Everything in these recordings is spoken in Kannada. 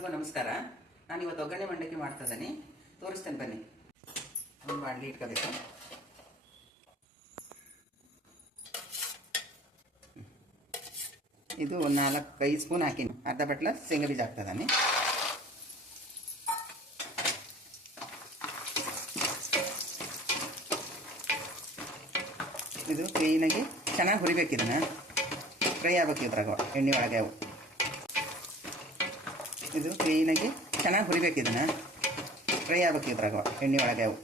ಎಲ್ರಿಗೂ ನಮಸ್ಕಾರ. ನಾನು ಇವತ್ತು ಒಗ್ಗರಣೆ ಮಂಡಕ್ಕಿ ಮಾಡ್ತಾ ಇದ್ದೀನಿ, ತೋರಿಸ್ತೇನೆ ಬನ್ನಿ. ಒಂದು ಬಾಣಲಿ ಇಟ್ಕೋಬೇಕು. ಇದು ಒಂದು 4-5 ಸ್ಪೂನ್ ಹಾಕಿನಿ. ಅರ್ಧ ಬಟ್ಲ ಶೇಂಗಾ ಬೀಜ ಹಾಕ್ತದಾನೆ. ಇದು ಕ್ಲೀನಾಗಿ ಚೆನ್ನಾಗಿ ಹುರಿಬೇಕು. ಇದನ್ನ ಫ್ರೈ ಆಗ್ಬೇಕು ಇದ್ರಾಗ ಎಣ್ಣೆ ಒಳಗೆ. ಅವು ಇದು ಕ್ಲೀನಾಗಿ ಚೆನ್ನಾಗಿ ಹುರಿಬೇಕು. ಇದನ್ನ ಫ್ರೈ ಆಗ್ಬೇಕು ಇದ್ರಾಗ ಎಣ್ಣೆ ಒಳಗೆ. ಅವು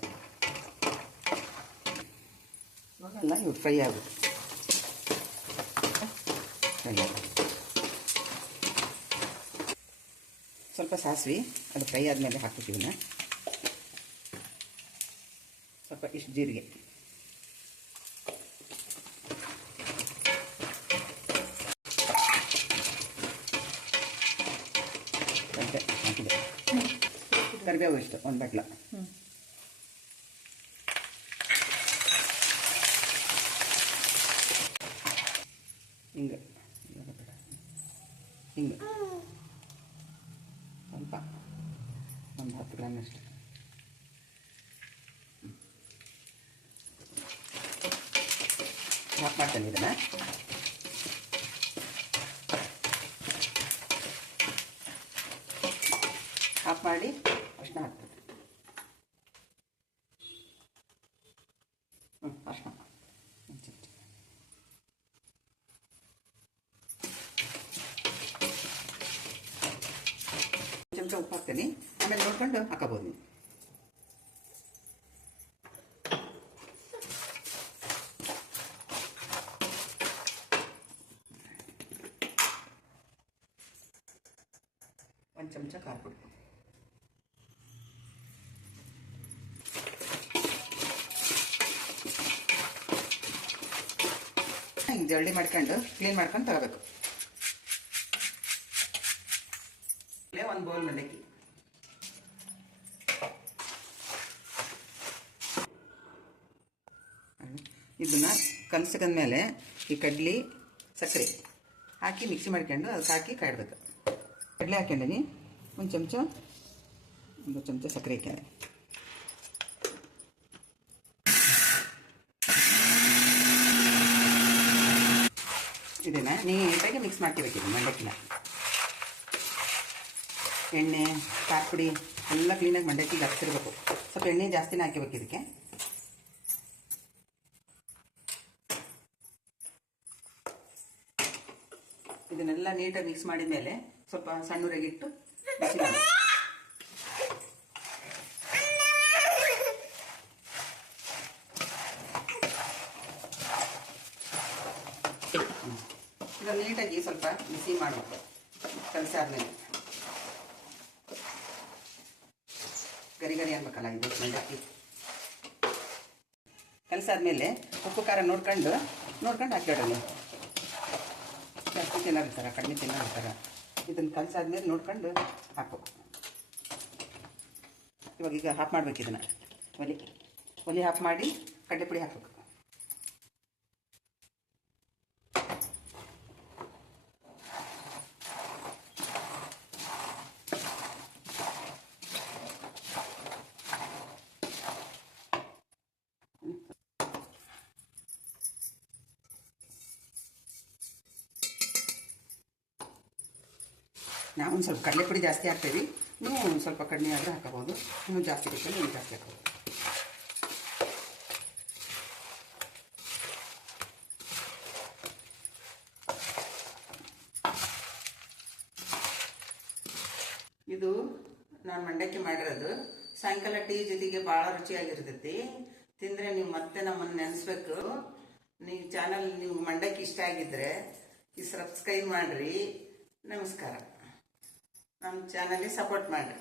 ಇವಾಗೆಲ್ಲ ಇವು ಫ್ರೈ ಆಗಬೇಕು. ಸ್ವಲ್ಪ ಸಾಸಿವೆ ಅದು ಫ್ರೈ ಆದಮೇಲೆ ಹಾಕ್ಬೇಕು. ಇದನ್ನ ಸ್ವಲ್ಪ ಇಷ್ಟು ಜೀರಿಗೆ, ಹಾಕಿದೆ. ಕರಿಬೇವು ಇಷ್ಟು ಒಂದು ಬಟ್ಲ, ಹಿಂಗೆ ಹಿಂಗೆ ಸ್ವಲ್ಪ ಒಂದು 10 ಗ್ರಾಮ್ ಅಷ್ಟು. ಹಾಕಿ ಮಾಡ್ತೇನೆ ಇದನ್ನು. ಹಾಫ್ ಮಾಡಿ ಅರ್ಶಿನ ಹಾಕ್ತದೆ. ಅರ್ಶಿನ ಚಮಚ ಉಪ್ಪು ಹಾಕ್ತೀನಿ. ಆಮೇಲೆ ನೋಡ್ಕೊಂಡು ಹಾಕಬಹುದು ನೀವು. ಒಂದು ಚಮಚ ಖಾರ ಪುಡಿ, ಹಿಂಗೆ ಜರಡಿ ಮಾಡ್ಕೊಂಡು ಕ್ಲೀನ್ ಮಾಡ್ಕೊಂಡು ತಗೋಬೇಕು. ಒಂದು ಬೌಲ್ ಮಂಡಕ್ಕಿ, ಇದನ್ನ ಕಲಸಿಕೊಂಡ್ಮೇಲೆ ಈ ಕಡ್ಲಿ ಸಕ್ಕರೆ ಹಾಕಿ ಮಿಕ್ಸಿ ಮಾಡ್ಕೊಂಡು ಅದಕ್ಕೆ ಹಾಕಿ ಕಾಯ್ಬೇಕು. ಕಡಲೆ ಹಾಕ್ಕೊಂಡೀನಿ, ಒಂದು ಚಮಚ ಸಕ್ಕರೆ ಹಾಕ್ಯಾನೆ. ಇದನ್ನ ನೀಟಾಗಿ ಮಿಕ್ಸ್ ಮಾಡ್ಕೋಬೇಕಿದೆ. ಮಂಡಕ್ಕಿನ ಎಣ್ಣೆ ಖಾರ ಪುಡಿ ಎಲ್ಲ ಕ್ಲೀನಾಗಿ ಮಂಡಕ್ಕಿಗೆ ಹಚ್ಚಿರ್ಬೇಕು. ಸ್ವಲ್ಪ ಎಣ್ಣೆ ಜಾಸ್ತಿನೇ ಹಾಕಿಬೇಕು ಇದಕ್ಕೆ. ಇದನ್ನೆಲ್ಲ ನೀಟಾಗಿ ಮಿಕ್ಸ್ ಮಾಡಿದ ಮೇಲೆ ಸ್ವಲ್ಪ ಸಣ್ಣೂರಾಗಿಟ್ಟು ಬಿಸಿ ಮಾಡಿ. ಇದನ್ನು ನೀಟಾಗಿ ಸ್ವಲ್ಪ ಬಿಸಿ ಮಾಡಬೇಕು. ಕಲಸಾದ್ಮೇಲೆ ಗರಿ ಅನ್ಬೇಕಲ್ಲ ಇದು ಮಂಡಕ್ಕಿ. ಕಲಸಾದ್ಮೇಲೆ ಉಪ್ಪು ಖಾರ ನೋಡ್ಕೊಂಡು ಹಾಕಿಡೋಣ. ಜಾಸ್ತಿ ತಿನ್ನೋರ್ತಾರ, ಕಡಿಮೆ ತಿನ್ನೋರ್ತಾರ. ಇದನ್ನು ಕಲಸಾದ್ಮೇಲೆ ನೋಡ್ಕೊಂಡು ಹಾಕು. ಈಗ ಹಾಫ್ ಮಾಡ್ಬೇಕು. ಇದನ್ನು ಒಲೆ ಹಾಫ್ ಮಾಡಿ ಕಡ್ಲೆ ಪುಡಿ ಹಾಕಬೇಕು. ನಾವು ಒಂದು ಸ್ವಲ್ಪ ಕಡಲೆ ಪುಡಿ ಜಾಸ್ತಿ ಹಾಕ್ತೀವಿ. ನೀವು ಒಂದು ಸ್ವಲ್ಪ ಕಡಿಮೆ ಆದರೆ ಹಾಕಬಹುದು. ಇನ್ನೂ ಜಾಸ್ತಿ ಬೇಕಂದ್ರೆ ನೀವು ಜಾಸ್ತಿ ಹಾಕಬಹುದು. ಇದು ನಾನು ಮಂಡಕ್ಕಿ ಮಾಡಿರೋದು. ಸಾಯಂಕಾಲ ಟೀ ಜೊತೆಗೆ ಭಾಳ ರುಚಿಯಾಗಿರ್ತೈತಿ. ತಿಂದರೆ ನೀವು ಮತ್ತೆ ನಮ್ಮನ್ನು ನೆನೆಸ್ಬೇಕು. ನೀವು ಚಾನಲ್ ನೀವು ಮಂಡಕ್ಕಿ ಇಷ್ಟ ಆಗಿದ್ರೆ ಈ ಸಬ್ಸ್ಕ್ರೈಬ್ ಮಾಡಿರಿ. ನಮಸ್ಕಾರ. ನಮ್ಮ ಚಾನಲ್ಗೆ ಸಪೋರ್ಟ್ ಮಾಡಿರಿ.